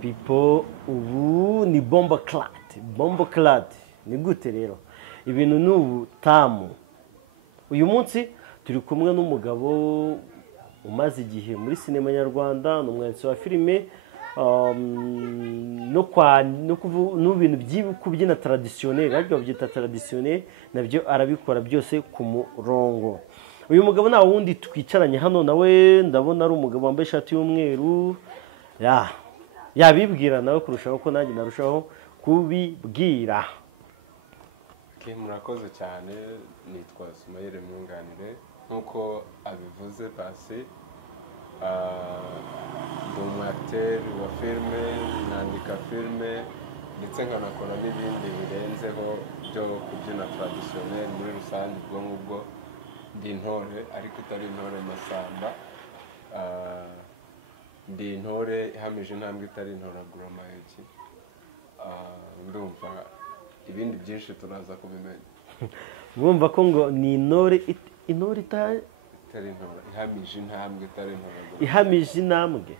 people ubu ni bomba clad ni gute rero ibintu n'ubu tamu uyu munsi turi kumwe n'umugabo umaze igihe muri sinema nyarwanda n'umwanditsi wa filime no bintu by'ikubyina traditionnel ariko byita traditionnel nabyo arabikora byose ku murongo. Uyu mugabo nta wundi twicaranye hano nawe ndabona ari umugabo wambaye ishati y'umweru yabibwira nawe kurushaho ko nanjye narushaho kubibwira. Murakoze cyane, nitwa Sumayire Mwunganire nkuko abivuze Pasi. Ndi umwateri wa filime, nandika filime ndetse nkanakora n'ibindi birenzeho byo kubyina traditionnel muri rusange. Ubwo ngubwo ndi intore ariko itari intore masamba, ndi intore ihamije intambwe itari intoragura amayugi. Ndumva ibindi byinshi turaza kubimenya. Mwumva ko ngo ni intore itari intore ihamije intambwe itari intoragura. Ihamije intambwe?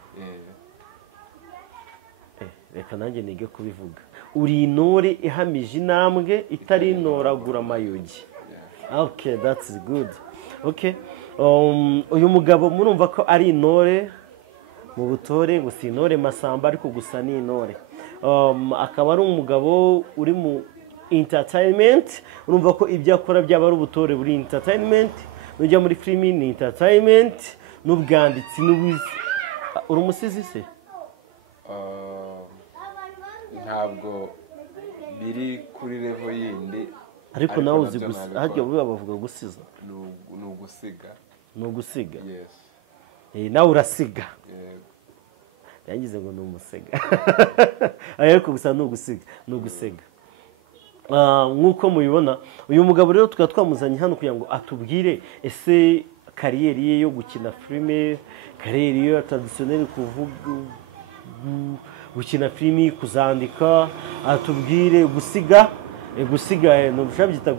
Reka nanjye nige kubivuga. Uri intore ihamije intambwe itari intoragura amayugi. Okay, that's good. Okay. Uyu mugabo murumva ko ari intore mu butore, gusa intore masamba ariko gusa ni intore. Akaba ari umugabo uri mu entertainment, urumva ko ibyo akora byaba ari ubutore buri entertainment, nujya muri filimi ni entertainment, n'ubwanditsi uri umusizi se? Ntabwo biri kuri level yindi, ariko nawe uzi gusiga. Hajya bavuga gusiza ni ugusiga. Ni ugusiga? Yes. Nawe urasiga? Yangize ngo ni umusega. Ariko gusa ni ugusiga, ni ugusiga. Nk'uko mubibona uyu mugabo rero tukaba twamuzanye hano kugira ngo atubwire ese kariyeri ye yo gukina filime, kariyeri ye ya traditionnel, kuvuga gukina filimi, kuzandika, atubwire gusiga byita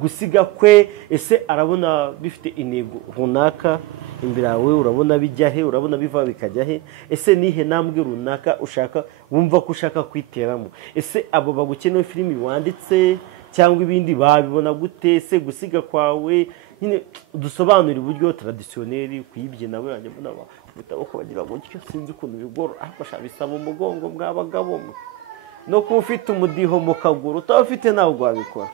gusiga kwe, ese arabona bifite intego runaka imbere yawe, urabona bijya he, urabona biva bikajya he, ese nihe ntambwe runaka ushaka wumva ko ushaka kwiteramo, ese abo bagukeneye filimi wanditse cyangwa ibindi babibona gute, ese gusiga kwawe nyine dusobanura uburyo traditionnel kuyibyina we yanjye n'aba bitabo ko bagira ngo cyo sinzi ukuntu bigoro ariko bisaba umugongo bw'abagabo no kuba ufite umudiho mu kaguru, utafite ntabwo wabikora.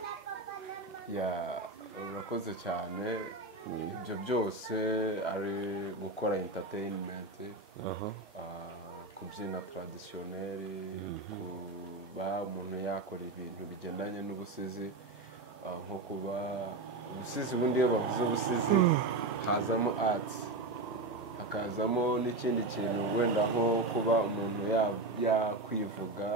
Urakoze cyane. Ibyo byose ari gukora entertainment, kubyina traditionnel, kuba umuntu yakora ibintu bigendanye n'ubusizi, nko kuba ubusizi. Ubundi iyo bavuze ubusizi hazamo arts, hakazamo n'ikindi kintu wenda nko kuba umuntu yakwivuga,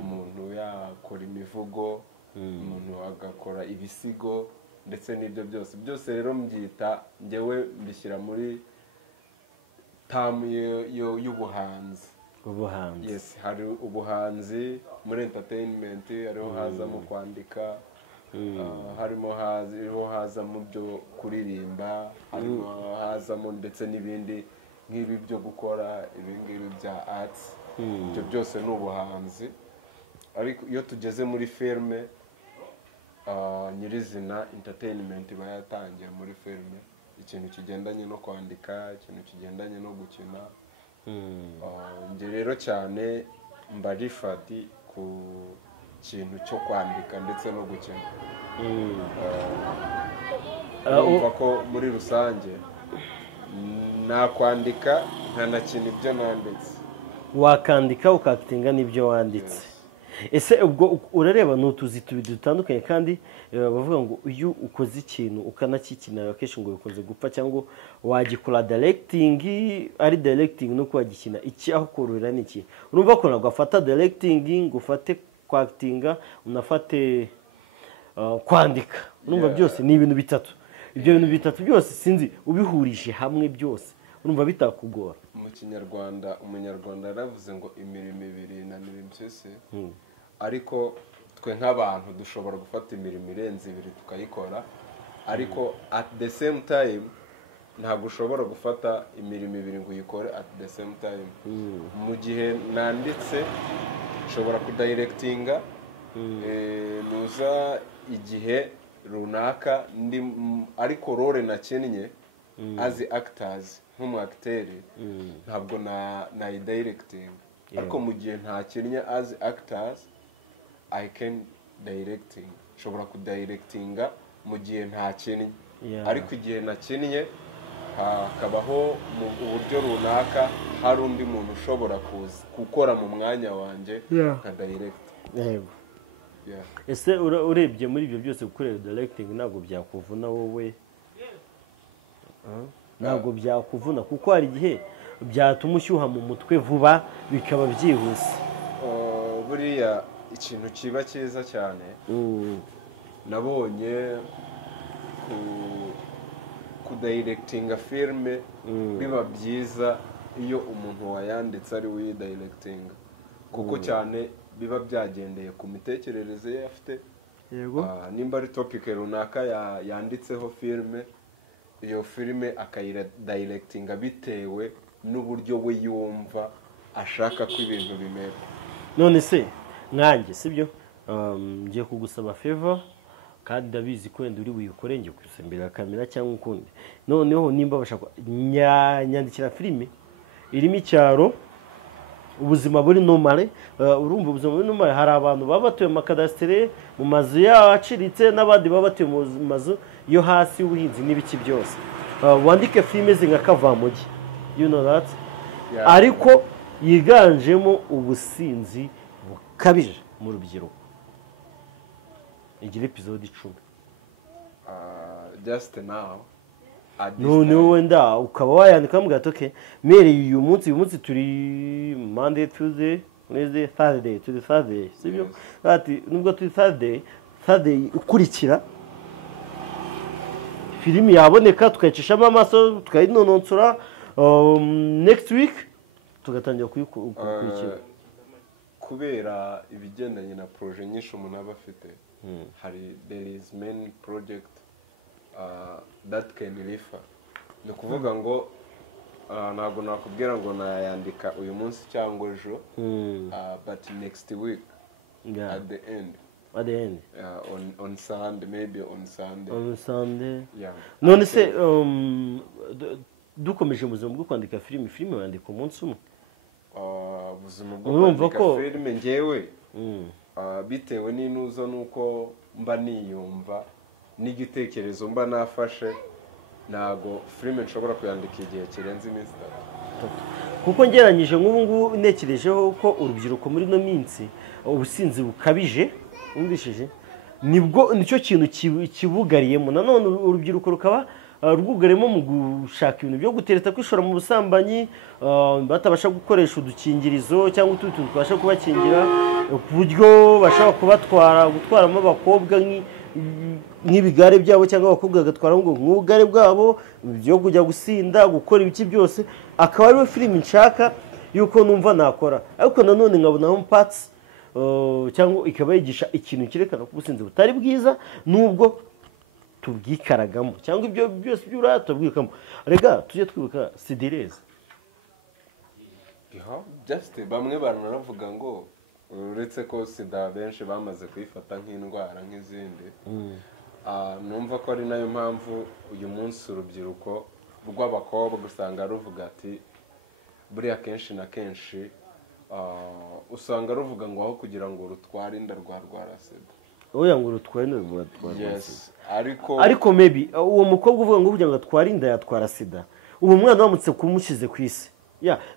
umuntu yakora imivugo, umuntu agakora ibisigo ndetse n'ibyo byose rero mbyita njyewe mbishyira muri tamu y'ubuhanzi. Yes, hari ubuhanzi muri entertainment, hariho hazamo kwandika, harimo hazamo byo kuririmba, harimo hazamo ndetse n'ibindi nk'ibi byo gukora ibingibi bya arts. Ibyo byose ni ubuhanzi. Ariko iyo tugeze muri filime nyirizina, entertainment iba yatangiye muri filime, ikintu kigendanye no kwandika, ikintu kigendanye no gukina. Njye rero cyane mba rifati ku kintu cyo kwandika ndetse no gukina. Urumva ko muri rusange nakwandika nkanakina ibyo nanditse. Wakandika ukakitinga n'ibyo wanditse. Ese ubwo urareba n'utuzi tubiri dutandukanye, kandi bavuga ngo iyo ukoze ikintu ukanakikina akenshi ngo ukoze gupfa, cyangwa wagikora directing, ari directing no kwagikina iki aho korora niki. Urumva ko ntabwo afata directing ngo ufate kwactinga unafate kwandika. Urumva byose ni ibintu bitatu. Ibyo bintu bitatu byose sinzi ubihurije hamwe byose urumva bitakugora. Mu Kinyarwanda umunyarwanda yaravuze ngo imirimo ibiri inanira impyisi, ariko twe nk'abantu dushobora gufata imirimo irenze ibiri tukayikora, ariko at the same time ntabwo ushobora gufata imirimo ibiri ngo uyikore at the same time. Mu gihe nanditse nshobora kudirectinga nuza igihe runaka ndi ariko role nakinnye as actors nk'umu acteur ntabwo na directing. Ariko mu gihe ntakinnye as actors I can directing, nshobora kudirectinga mu gihe ntakinnye. Ariko igihe nakinnye hakabaho mu buryo runaka hari undi muntu ushobora kuza gukora mu mwanya wanjye nka direct. Yego. Ese urebye muri ibyo byose gukorera directing ntabwo byakuvuna wowe? Ntabwo byakuvuna kuko hari igihe byatuma ushyuha mu mutwe vuba bikaba byihuse. Buriya ikintu kiba cyiza cyane nabonye kudirectinga filme biba byiza iyo umuntu wayanditse ari we directinga kuko cyane biba byagendeye ku mitekerereze ye afite. Yego. Nimba ari topic runaka yanditseho filme, iyo filme akayidirectinga bitewe n'uburyo we yumva ashaka ko ibintu bimera. None se nkanjye sibyo ngiye kugusaba favor kandi ndabizi ko wenda uri buyikore ngiye kusembera kamera cyangwa ukundi, noneho nimba bashaka nyandikira filime irimo icyaro, ubuzima buri normale. Urumva ubuzima buri normale, hari abantu baba batuye mu makadastere mu mazu yaciritse n'abandi baba batuye mu mazu yo hasi y'ubuhinzi n'ibiki byose. Wandike filime zinga Kavamugi, you know that? Ariko yiganjemo ubusinzi bukabije mu rubyiruko. Igira episode 10. Just now none wenda ukaba wayandika mbwa toke mere uyu munsi turi Monday, Tuesday, Wednesday, Thursday, turi Thursday sibyo? Ati nubwo turi Thursday ukurikira filimi yaboneka tukayicishamo amaso tukayinononsora, next week tugatangira kuyikurikira. Kubera ibigendanye na projet nyinshi umuntu aba afite, hari there is many project that can refer. Ni kuvuga ngo ntabwo nakubwira ngo nayandika uyu munsi cyangwa ejo, but next week at the end. On Sunday, maybe on Sunday. Yeah. None se dukomeje mu buzima bwo kwandika filime wandika umunsi umwe? Ubuzima bwo kwandika filime ngewe bitewe n'inuzo nuko mba niyumva n'igitekerezo mba nafashe, ntago filime nshobora kuyandika igihe kirenze iminsi 3. Kuko ngeranyije nk'ubu ntekerejeho ko urubyiruko muri no minsi ubusinzi bukabije, umvishije nibwo nicyo kintu kibugariyemo. Nanone urubyiruko rukaba rwugaremo mu gushaka ibintu byo gutereta kwishora mu busambanyi, batabasha gukoresha udukingirizo cyangwa utundi tuntu twabasha kubakingira ku buryo bashaka gutwaramo abakobwa nk'ibigare byabo cyangwa abakobwa bagatwara ngo nk'ubugare bwabo byo kujya gusinda gukora ibiki byose. Akaba ariyo filime nshaka yuko numva nakora, ariko nanone nkabonamo parts cyangwa ikaba yigisha ikintu cyerekana ko ubusinzi butari bwiza nubwo tubwikaragamo cyangwa ibyo byose by'urata tubwikamo. Rega tujye twibuka sidireze. Just bamwe baranavuga ngo uretse ko sida benshi bamaze kuyifata nk'indwara nk'izindi, numva ko ari nayo mpamvu uyu munsi urubyiruko rw'abakobwa usanga ruvuga ati buriya kenshi na kenshi usanga ruvuga ngo aho kugira ngo rutware inda rwarwara sida. Oya ngo rutware inda rwarwara sida. Ariko maybe uwo mukobwa uvuga ngo kugira ngo atware inda yatwara sida, uwo mwana wamutse kumushyize ku isi,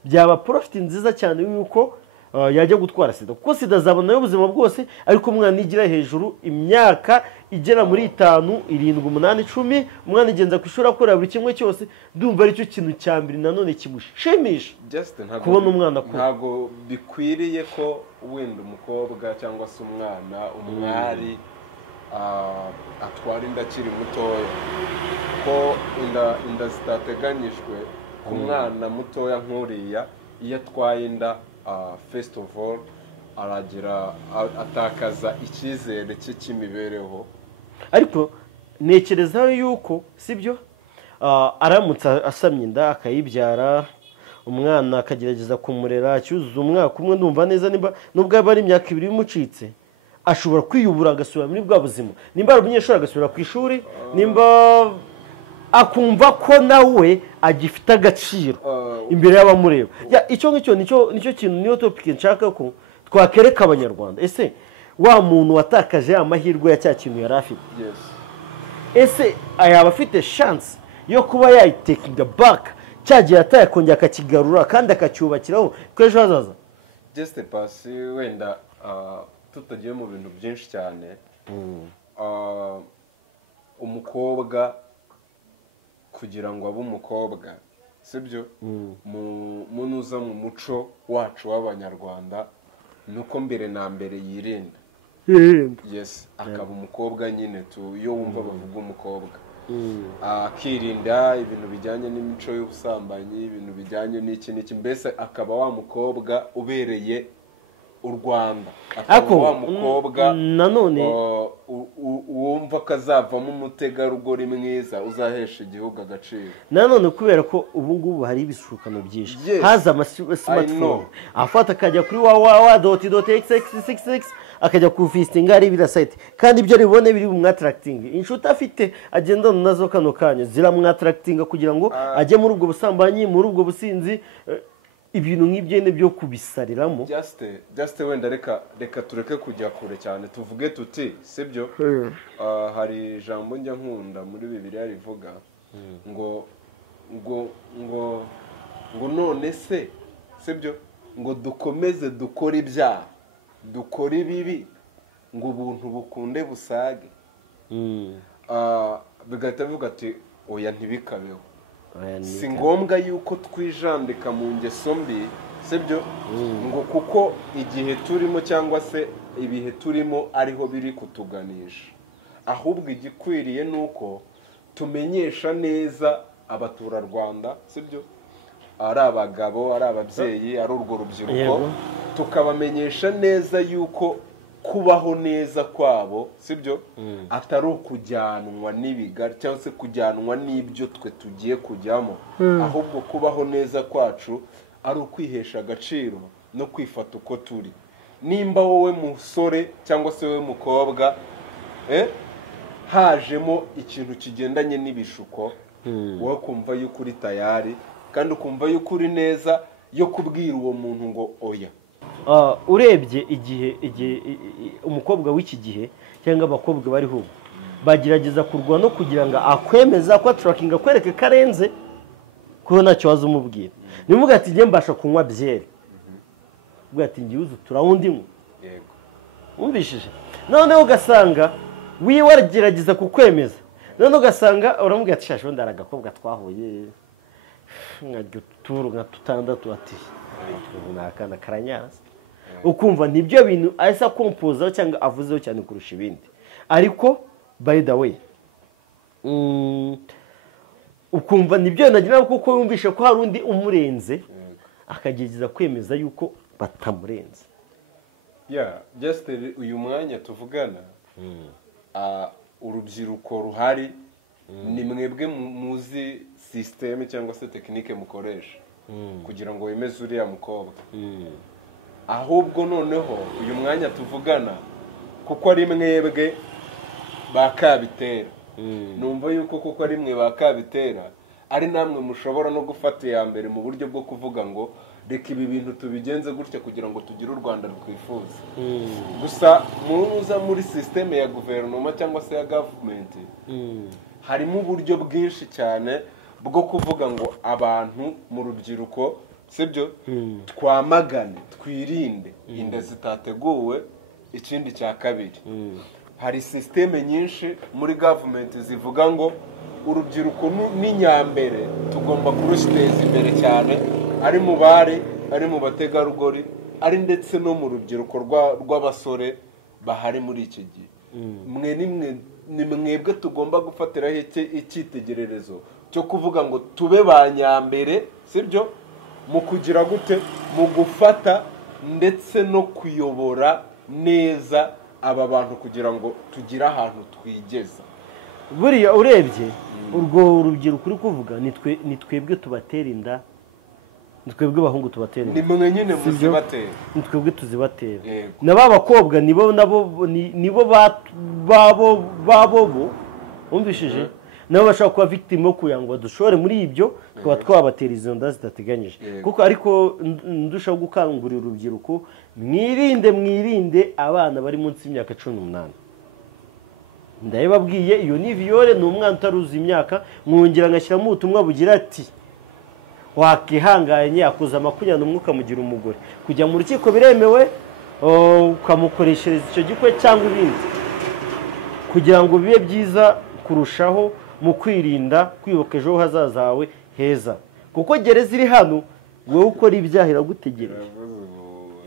byaba profit nziza cyane yuko yajya gutwara sida, kuko sida zabonayo ubuzima bwose. Ariko umwana igira hejuru imyaka igera muri 5, 7, 8, 10, umwana igenza ku ishuri akora buri kimwe cyose, ndumva ari cyo kintu cya mbere nanone kimushimisha kubona umwana akura. Ntago bikwiriye ko wenda umukobwa cyangwa se umwana umwari atwara inda akiri mutoya, ko inda zitateganyijwe ku mwana mutoya nk'uriya. Iyo atwaye inda first of all atakaza icyizere cye cy'imibereho. Ariko ntekereza yuko sibyo aramutse asamye inda akayibyara umwana akagerageza kumurera acyuzuza umwaka umwe ndumva neza nubwo aba ari imyaka 2 imucitse ashobora kwiyubura agasubira muri bwa buzima nimba ari umunyeshuri agasubira ku ishuri nimba akumva ko nawe agifite agaciro imbere y'abamureba icyo ngicyo nicyo kintu niyo topic nshaka ko twakereka abanyarwanda ese wa muntu watakaje amahirwe ya cya kintu yari afite ese ayaba afite chance yo kuba yayitakinga back cyagiye atayakongera akakigarura kandi akacyubakiraho ko ejo hazaza just pass wenda tutagiye mu bintu byinshi cyane umukobwa kugira ngo abe umukobwa sibyo munuza mu muco wacu w'abanyarwanda nuko mbere na mbere yirinda yes akaba umukobwa nyine iyo wumva bavuga umukobwa akirinda ibintu bijyanye n'imico y'ubusambanyi ibintu bijyanye n'iki mbese akaba wa mukobwa ubereye u Rwanda akaba wa mukobwa nanone wumva kazavamo umutegarugori mwiza uzahesha igihugu agaciro nanone kubera ko ubu ngubu hari ibishukano byinshi haza smartphone afata akajya kuri www.xx66 akajya ku visitinga ari bira site kandi ibyo ribone biri mu attracting inshuti afite agendana nazo kano kanya ziramwattractinga kugira ngo ajye muri ubwo busambanyi muri ubwo businzi ibintu nk'ibyene byo kubisariramo just wenda reka tureke kujya kure cyane tuvuge tuti sibyo hari ijambo njya nkunda muri Bibiliya rivuga ngo none se sibyo ngo dukomeze dukora ibyaha dukora ibibi ngo ubuntu bukunde busage bigahita bivuga ati oya ntibikabeho si ngombwa yuko twijandika mu ngeso mbi sibyo ngo kuko igihe turimo cyangwa se ibihe turimo ariho biri kutuganisha ahubwo igikwiriye nuko tumenyesha neza abaturarwanda sibyo ari abagabo ari ababyeyi ari urwo rubyiruko tukabamenyesha neza yuko kubaho neza kwabo sibyo atari ukujyanwa n'ibigari cyangwa se kujyanwa n'ibyo twe tugiye kujyamo ahubwo kubaho neza kwacu ari ukwihesha agaciro no kwifata uko turi nimba wowe musore cyangwa se wowe mukobwa hajemo ikintu kigendanye n'ibishuko wowe kumva yuko uri tayari kandi ukumva yuko uri neza yo kubwira uwo muntu ngo oya urebye igihe umukobwa w'iki gihe cyangwa abakobwa bariho bagerageza kurwa no kugira ngo akwemeza ko aturakinga kwereke karenze ko ntacyo waza umubwira nimuga ati ngiye mbasha kunywa byeri ubwo ati ngiye uzu turawundimwe yego umvishije noneho ugasanga wiwe aragerageza kukwemeza noneho ugasanga uramubwira ati shasho ndaragakobwa twahuye nka tutandatu ati nakana karanyaza ukumva nibyo bintu ahise akompozaho cyangwa avuzeho cyane kurusha ibindi ariko by the way ukumva nibyo nagira kuko yumvishe ko hari undi umurenze akagerageza kwemeza yuko batamurenze just uyu mwanya tuvugana urubyiruko ruhari ni mwebwe muzi system cyangwa se technique mukoresha kugira ngo wemeze uriya mukobwa ahubwo noneho uyu mwanya tuvugana kuko ari mwebwe bakabitera numva yuko kuko ari mwe bakabitera ari namwe mushobora no gufata ya mbere mu buryo bwo kuvuga ngo reka ibi bintu tubigenze gutya kugira ngo tugire u Rwanda rwifuza gusa muza muri system ya guverinoma cyangwa se ya government harimo uburyo bwinshi cyane bwo kuvuga ngo abantu mu rubyiruko sibyo twamagane twirinde inda zitateguwe ikindi cya kabiri hari systeme nyinshi muri government zivuga ngo urubyiruko n'inyambere tugomba kurushyiteza imbere cyane ari mu bari ari mu bategarugori ari ndetse no mu rubyiruko rw'abasore bahari muri iki gihe ni mwebwe tugomba gufatiraho icyitegererezo cyo kuvuga ngo tube ba nyambere sibyo mu kugira gute mu gufata ndetse no kuyobora neza aba bantu kugira ngo tugire ahantu twigeza buriya urebye urwo rubyiruko uri kuvuga ni twebwe tubatera inda, ni twebwe abahungu tubatera inda, ni mwe nyine muzibatera, ni twebwe tuzibatera, na ba bakobwa nibo babo umvishije nabo bashaka kuba victime yo kugira ngo badushore muri ibyo tukaba twabatera izo nda zitateganyije. Kuko ariko ndushaho gukangurira urubyiruko, mwirinde abana bari munsi y'imyaka 18. Ndababwiye iyo ni viole, ni umwana utaruzi imyaka, mwongera ngashyiramo ubutumwa bugira ati wakihanganye akoza 21 ukamugira umugore, kujya mu rukiko biremewe, ukamukoreshereza icyo gikwe cyangwa ibindi, kugira ngo bibe byiza kurushaho mu kwirinda kwibuka ejo hazaza hawe heza. Kuko gereza iri hano, wowe ukora ibyaha iragutegereje,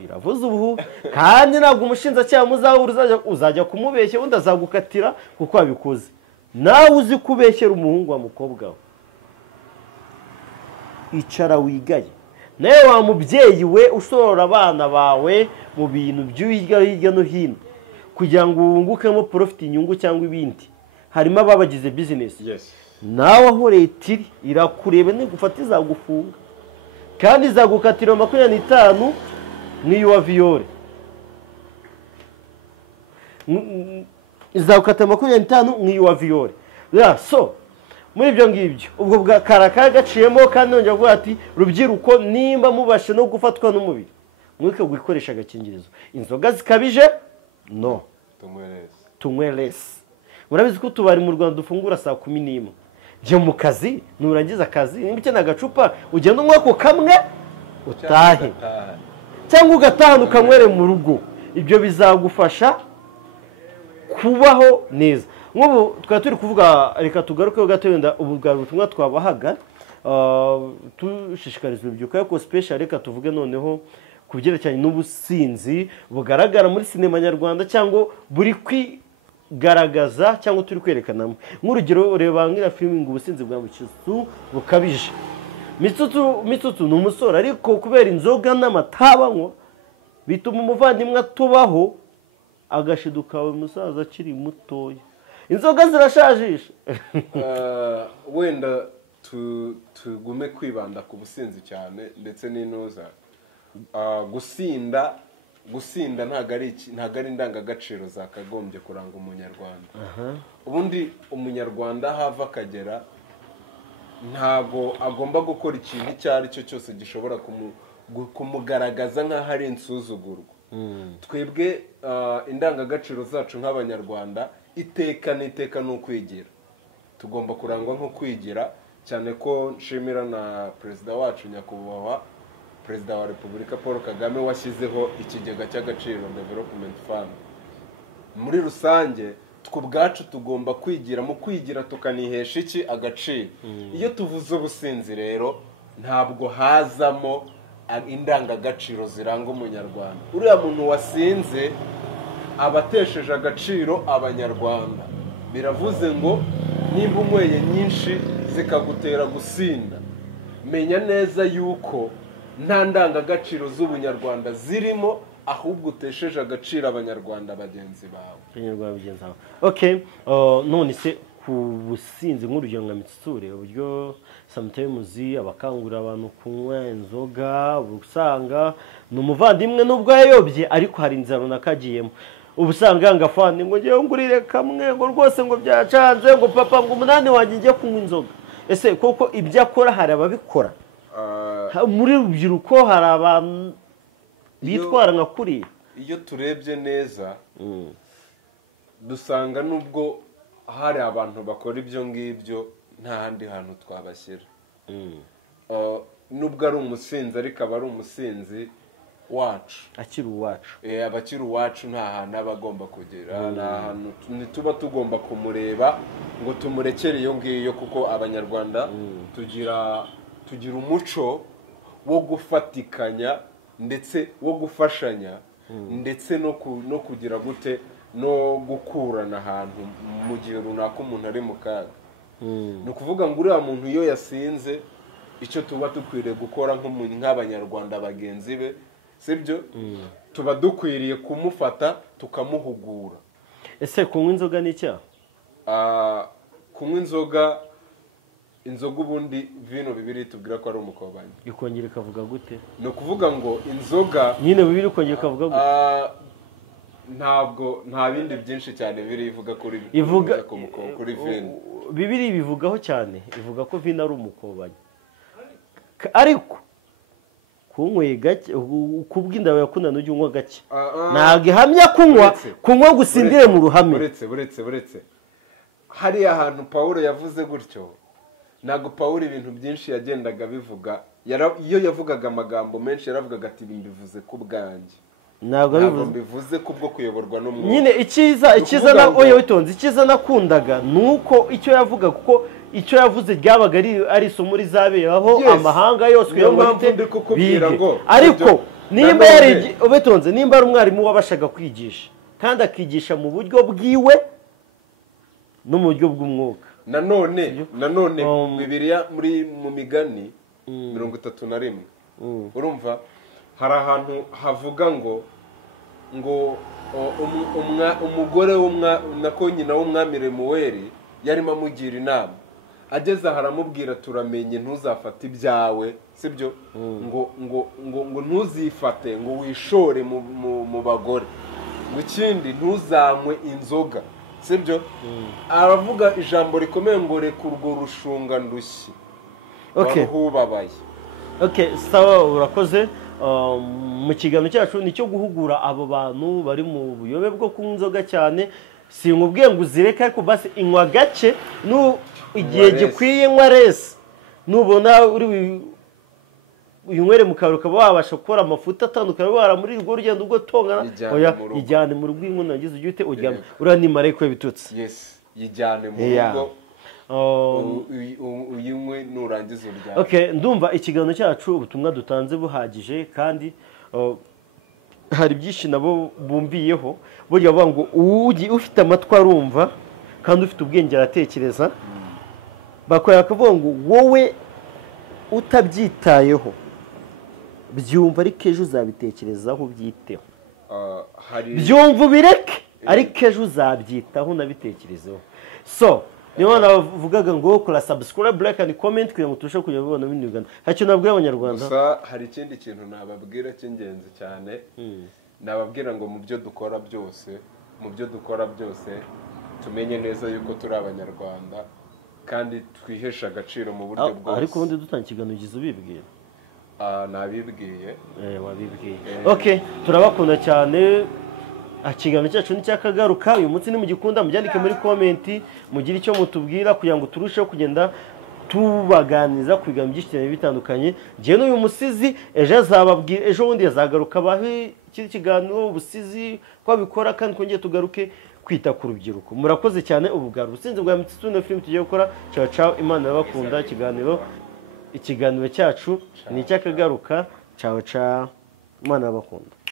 iravuze ubu, kandi ntabwo umushinjacyaha muzahura uzajya kumubeshya undi azagukatira kuko wabikoze. Nawe uzi kubeshyera umuhungu wa mukobwa we, icara wigaye. Nawe wa mubyeyi we usorora abana bawe mu bintu by'uhirya no hino kugira ngo wungukemo profit, inyungu cyangwa ibindi, harimo ababagize business. Nawe aho leta iri irakureba, nigufata izagufunga kandi izagukatira 25 nk'iyo wa viole, izagukata 25 nk'iyo wa viole. So muri ibyo ngibyo ubwo bwa karaka gaciyemo, kandi nongera kuvuga ati rubyiruko, nimba mubashe no gufatwa n'umubiri mwike gukoresha agakingirizo. Inzoga zikabije no, tunywe less. Murabizi ko tubari mu Rwanda dufungura saa 11. Je mu kazi nurangiza akazi nimba ukeneye agacupa ugenda unywa ko kamwe utahe, cyangwa ugatahana ukanywere mu rugo. Ibyo bizagufasha kubaho neza. Nk'ubu twari turi kuvuga, reka tugaruke gato wenda ubu bwa butumwa twabahaga, tushishikariza urubyiruko ko special, reka tuvuge noneho ku byerekeranye n'ubusinzi bugaragara muri sinema nyarwanda cyangwa buri kwigaragaza cyangwa turi kwerekanamo. Nk'urugero ureba ngira filime ngo ubusinzi bwa Mitsutsu bukabije. Mitsutsu ni umusore, ariko kubera inzoga n'amatabanywa bituma umuvandimwe atubaho agashiduka umusaza akiri mutoya. Inzoga zirashajisha. Wenda tugume kwibanda ku businzi cyane ndetse n'inoza. Gusinda ntago ari indangagaciro zakagombye kuranga umunyarwanda. Ubundi umunyarwanda hava akagera ntago agomba gukora ikintu icyo ari cyo cyose gishobora kumugaragaza nk'aho ari insuzugurwa. Twebwe indangagaciro zacu nk'abanyarwanda iteka ni ukwigira. Tugomba kurangwa nko kwigira, cyane ko nshimira na perezida wacu nyakubahwa perezida wa Repubulika Paul Kagame washyizeho ikigega cy'agaciro Development Fund. Muri rusange twubwacu tugomba kwigira, mu kwigira tukanihesha iki agaciro. Iyo tuvuze ubusinzi rero ntabwo hazamo indangagaciro ziranga umunyarwanda. Uriya muntu wasinze abatesheje agaciro abanyarwanda. Biravuze ngo nimba unyweye nyinshi zikagutera gusinda, menya neza yuko nta ndangagaciro z'ubunyarwanda zirimo, ahubwo utesheje agaciro abanyarwanda bagenzi bawe. Okay, none se ku businzi nk'urugero nka Mitsure, uburyo sometimes abakangurira abantu kunywa inzoga, usanga ni umuvandimwe nubwo yayobye, ariko hari inzira runaka agiyemo. Ubusanga ngafani ngo ngiye ngurire kamwe ngo rwose ngo byacanze ngo papa ngo umunani wanjye ngiye kunywa inzoga. Ese koko ibyo akora hari ababikora? Muri rubyiruko hari abantu bitwara nka kuriya. Iyo turebye neza dusanga nubwo hari abantu bakora ibyo ngibyo nta handi hantu twabashyira. Nubwo ari umusinzi ariko aba ari umusinzi wacu, akiri uwacu. Abakiri uwacu nta hantu aba agomba kugera, nta hantu ntituba tugomba kumureba ngo tumurekere iyo ngiyo, kuko abanyarwanda tugira umuco wo gufatikanya ndetse wo gufashanya ndetse no kugira gute no gukurana ahantu mu gihe runaka umuntu ari mu kaga. Ni ukuvuga ngo uriya muntu iyo yasinze, icyo tuba dukwiriye gukora nk'abanyarwanda bagenzi be, sibyo, tuba dukwiriye kumufata tukamuhugura. Ese kunywa inzoga ni icyaha? kunywa inzoga ubundi vino bibiri tubwira ko ari umukobanyi ikongera ikavuga gute ni ukuvuga ngo inzoga nyine bibiri ikongera ikavuga gute ntabwo nta bindi byinshi cyane biri ivuga kuri vino bibiri bivugaho cyane ivuga ko vino ari umukobanyi ariko kunyweye gake kubw'inda yakundana ujye unywa gake ntabwo ihamya kunywa gusindire mu ruhame buretse hariya hantu Pawulo yavuze gutyo ntabwo Pawulo ibintu byinshi yagendaga bivuga iyo yavugaga amagambo menshi yaravugaga ati mbivuze ku bwanjye ntabwo mbivuze kubwo kuyoborwa n'umwuka nyine icyiza na oya witonze icyiza nakundaga nuko icyo yavuga kuko icyo yavuze ryabaga ari isomo rizabeho amahanga yose bige ariko nimba yari ubetonze nimba ari umwarimu wabashaga kwigisha kandi akigisha mu buryo bwiwe no mu buryo bw'umwuka nanone Bibiliya mu migani 31 urumva hari ahantu havuga ngo umugore nako nyina w'umwami Lemuweli yarimo amugira inama ageze aha aramubwira turamenye ntuzafate ibyawe sibyo ngo ntuzifate ngo wishore mu bagore ngo ikindi ntuzanywe inzoga sibyo aravuga ijambo rikomeye ngo reka urwo rushunga ndushyi waruhubabaye sawa urakoze mu kiganiro cyacu nicyo guhugura abo bantu bari mu buyobe bwo kunywa inzoga cyane sinkubwiye ngo uzireke ariko basi inywa gake igihe gikwiye nywa resi nubona uri uyinywere mu kabari ukaba wabasha gukora amafuta atandukanye wara muri urwo rugendo ubwo tongana ijyane mu rugo inkono nagize ujye uryama uranimara ko bitutse yijyane mu rugo uyinywe nurangiza uryama ndumva ikiganiro cyacu ubutumwa dutanze buhagije kandi hari byinshi nabo bumviyeho burya bavuga ngo ufite amatwi arumva kandi ufite ubwenge aratekereza bakora bakavuga ngo wowe utabyitayeho byumva ariko ejo uzabitekerezaho ubyiteho byumva ubireke ariko ejo uzabyitaho unabitekerezeho niyo navugaga ngo kora subscribe like and comment kugira ngo turusheho kujya bibona bindi Uganda hacyo nabwiye abanyarwanda gusa hari ikindi kintu nababwira cy'ingenzi cyane nababwira ngo mu byo dukora byose tumenye neza yuko turi abanyarwanda kandi twihesha agaciro mu buryo bwose ariko ubundi dutanga ikiganiro ugize ubibwira nabibwiye wabibwiye turabakunda cyane ikiganiro cyacu n'icyakagaruka uyu munsi nimugikunda mujyandike muri komenti mugire icyo mutubwira kugira ngo turusheho kugenda tubaganiza ku biganiro byinshi cyane bitandukanye njyewe n'uyu musizi ejo bundi yazagaruka abahe iki kiganiro ubusizi ko abikora kandi twongeye tugaruke kwita ku rubyiruko murakoze cyane ubu bwa ubusinzi bwa Ndetse na film tugiye gukora ciao Imana irabakunda ikiganiro cyacu ni icyakagaruka ciao Imana irabakunda